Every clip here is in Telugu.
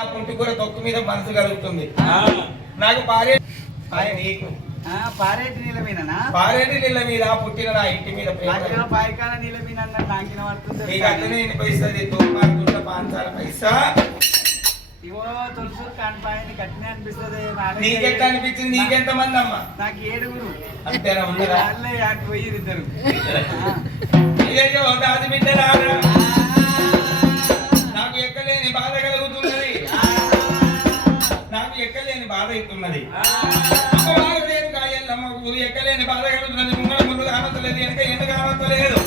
పుట్టుకూర తొక్కు మీద మనసు కలుగుతుంది. నాకు నీకు పారేటి నీళ్ళ మీదనా? పారేటి నీళ్ళ మీద పుట్టిన నా ఇంటి మీద పాయకాల నీళ్ళ మీద నాకిన పడుతుంది. నీకు అట్లనే వినిపిస్తుంది. తోమారుతుంట పాంచాల పైసా ఇవో తులసు కానిపాయని కట్టినే అనిపిస్తుంది. నీకెట్లా అనిపించింది? నీకెంత మంది అమ్మా? నాకు 7 అంతేనా? ఉన్నారా? అటు పోయి 2 అయ్యో దాది బిడ్డరా, నాకు ఎక్కలేని బాధ కలుగుతున్నది. నాకు ఎక్కలేని బాధ అవుతున్నది. కాయల్లమ్మకు ఎక్కలేని బాధ కలుగుతున్నది. ముందు కానొత్తలేదు, వెనక ఎండ కానొత్తలేదు.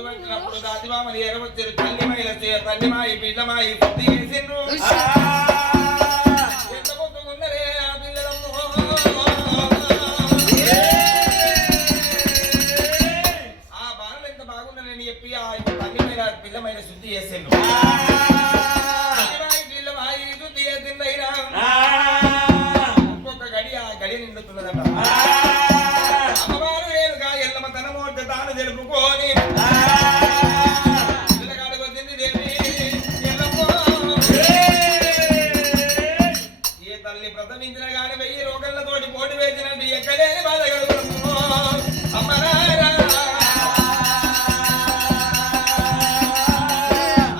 పొద్దు పట్టినప్పుడు దాదిమామని ఎరవచ్చారు తల్లిమాయి బిడ్డమాయి బుద్ధి చేసిండ్రు ఎంత పొద్దుకున్నరే ఆ పిల్లలమ్మ ఆ బాణలు ఎంత బాగున్నారని చెప్పి ఆ తల్లిమైన పిల్లమైన శుద్ధి చేసిండ్రు తల్లిమాయి పిల్లమాయి శుద్ధి చేసిందైనా ఇంకొక గడి ఆ గడి నిండుతున్నదట అమ్మవారు లేనుగా ఎల్లమ్మ తన మోట తాను తెలుపుకొని పిల్లగాడికి వచ్చింది దేవి ఎల్లమ్మ ఏ తల్లి ప్రథమించిన గాని 1000 రోగళ్ళతోటి పోటీ వేసినట్టు ఎక్కడేని బాధ కలుగుతుందో అమ్మరారా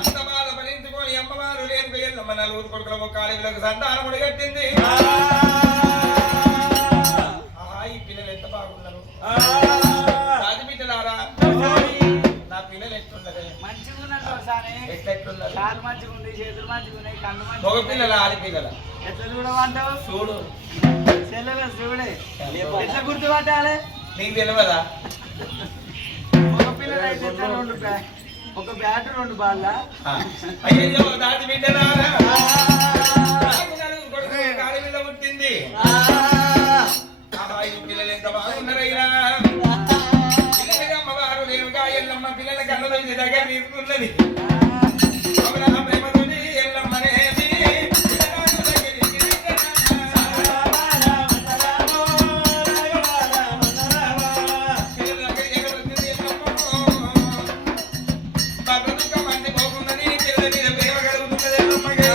అంత బాధ భరించుకొని అమ్మవారు లేనుగా ఎల్లమ్మ 4 కొడుకుల కాళీలకు సంతానముడు కట్టింది ఈ పిల్లలు ఎంత బాగున్నారు రాజబిడ్డలారా నా పిల్లలు ఎట్లున్నది మంచిగా ఉన్నట్టు ఒకసారి ఎట్లున్నారు కాలు మంచిగా ఉంది చేతులు మంచిగా ఉన్నాయి కళ్ళు మంచిగా మగ పిల్లల ఆడపిల్లల ఎట్లా చూడమంటావు చూడు చెల్లెలు చూడే ఎట్లా గుర్తుపట్టాలి నీకు తెలియదా మగ పిల్లలు అయితే ఎట్లా ఒక బ్యాట్ 2 బాళ్ళ అయ్యో రాజబిడ్డలారా నాకు 4 కొడుకు ఆడపిల్ల పుట్టింది పిల్లలు ఎంత బాగున్నారైనా పిల్లలకి అమ్మవారు లేవుగా ఎల్లమ్మ పిల్లల కళ్ళ దగ్గర తీసుకున్నది ప్రేమతోటి ఎల్లమ్మనేది మంది పోకున్నది పిల్లల మీద ప్రేమ కలుగుతున్నది ఎల్లమ్మగా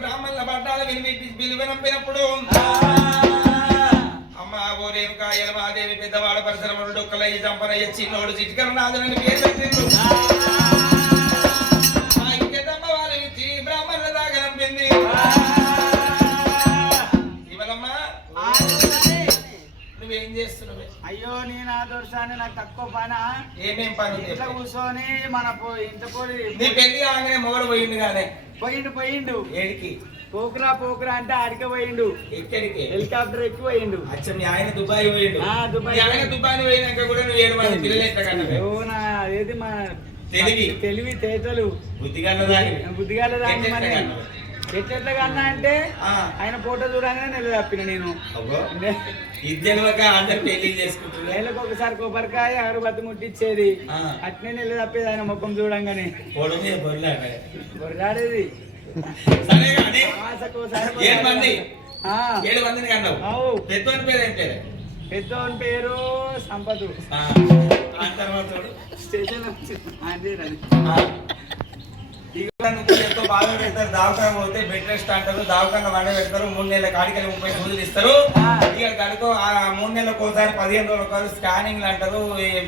బ్రాహ్మణుల పట్టాలు విలువనంపినప్పుడు అమ్మ ఓ రేణుకాయల మాదేవి పెద్దవాడ పరిసరములు డొక్కలయ్యి చంపనయ్య చిన్నోడు చిటికల నాదులని పేరు పెట్టిండు మా ఇంకెదమ్మ వాళ్ళు ఇచ్చి బ్రాహ్మణుల దాకా నంపింది ఇవలమ్మ నువ్వేం చేస్తున్నావు అయ్యో నేను ఆ దొరసాని నాకు తక్కువ పనా ఏమేం పని ఇట్లా కూర్చొని మన ఇంత పోయి నీ పెళ్లి కాగానే మొగడు పోయిండు కానీ పోయిండు ఏడికి పోకురా అంటే ఆడికే పోయిండు ఎక్కడికి హెలికాప్టర్ ఎక్కి పోయిండు అచ్చా మీ ఆయన దుబాయ్ పోయిండు దుబాయ్ మీ ఆయన దుబాయ్ పోయినాక కూడా నువ్వు 7 మంది పిల్లలు ఎట్లా కన్నావే ఏది మా తెలివి తేటలు బుద్ధిగాల ఎట్లా కన్నా అంటే ఆయన ఫోటో చూడగానే నెల తప్పిన నేను అందరు పెళ్లి చేసుకుంటున్నారు నెలకు ఒకసారి కొబ్బరికాయ అగరబత్తి ముట్టించేది అట్నే నెల తప్పేది ఆయన ముఖం చూడంగానే బొర్రాడేది 7 మందిని కన్నావు పెద్దోని పేరు ఏం పేరు పెద్దోని పేరు సంపతు స్టేషన్ ఎంతో బాగా పెడతారు దావకాన పోతే బెడ్ రెస్ట్ అంటారు దావకాన వండ పెడతారు 3 నెలల కాడికి 30 రోజులు ఇస్తారు ఇక కడుకో ఆ 3 నెలలకు ఒకసారి 15 రోజులకు ఒకసారి స్కానింగ్ అంటారు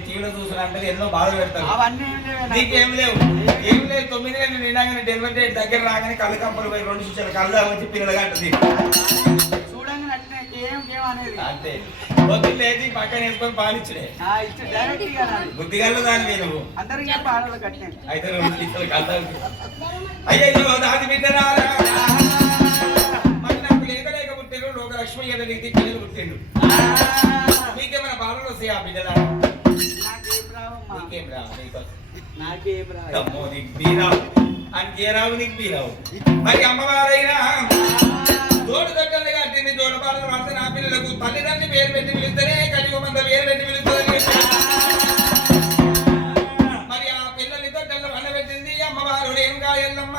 టీవీలో చూసిన అంటారు ఎన్నో బాధ పెడతారు నీకేం లేవు 9 నెలలు నిండాగానే డెలివరీ డేట్ దగ్గర రాగానే కళ్ళు కంపలు పోయి 2 నిమిషాలు కళ్ళు వచ్చి పిల్లలు కట్టది అంతే పొద్దున్న లేచి పక్కన వేసుకొని పాలిచ్చుడే బుద్ధిగాళ్ళు దాని నువ్వు అయితే అయ్యో దాని బిడ్డరారా మరి నాకు లేక పుట్టారు లోకలక్ష్మి రీతి పిల్లలు పుట్టిండు మీకేమైనా బాధలు వస్తాయి ఆ బిడ్డరా నీకేం రావు నీకు బీరావు అంకే రావు నీకు బీరావు మరి అమ్మవారైనా తోడు దొక్కలు కట్టింది తోడపాలను పడితే నా పిల్లలకు తల్లిదండ్రులు పేరు పెట్టి పిలుస్తేనే కలిగమంత పేరు పెట్టి పిలుస్తుందని మరి ఆ పిల్లల్ని దొక్కల్లో వండబెట్టింది అమ్మవారు ఏం కాయల్లమ్మ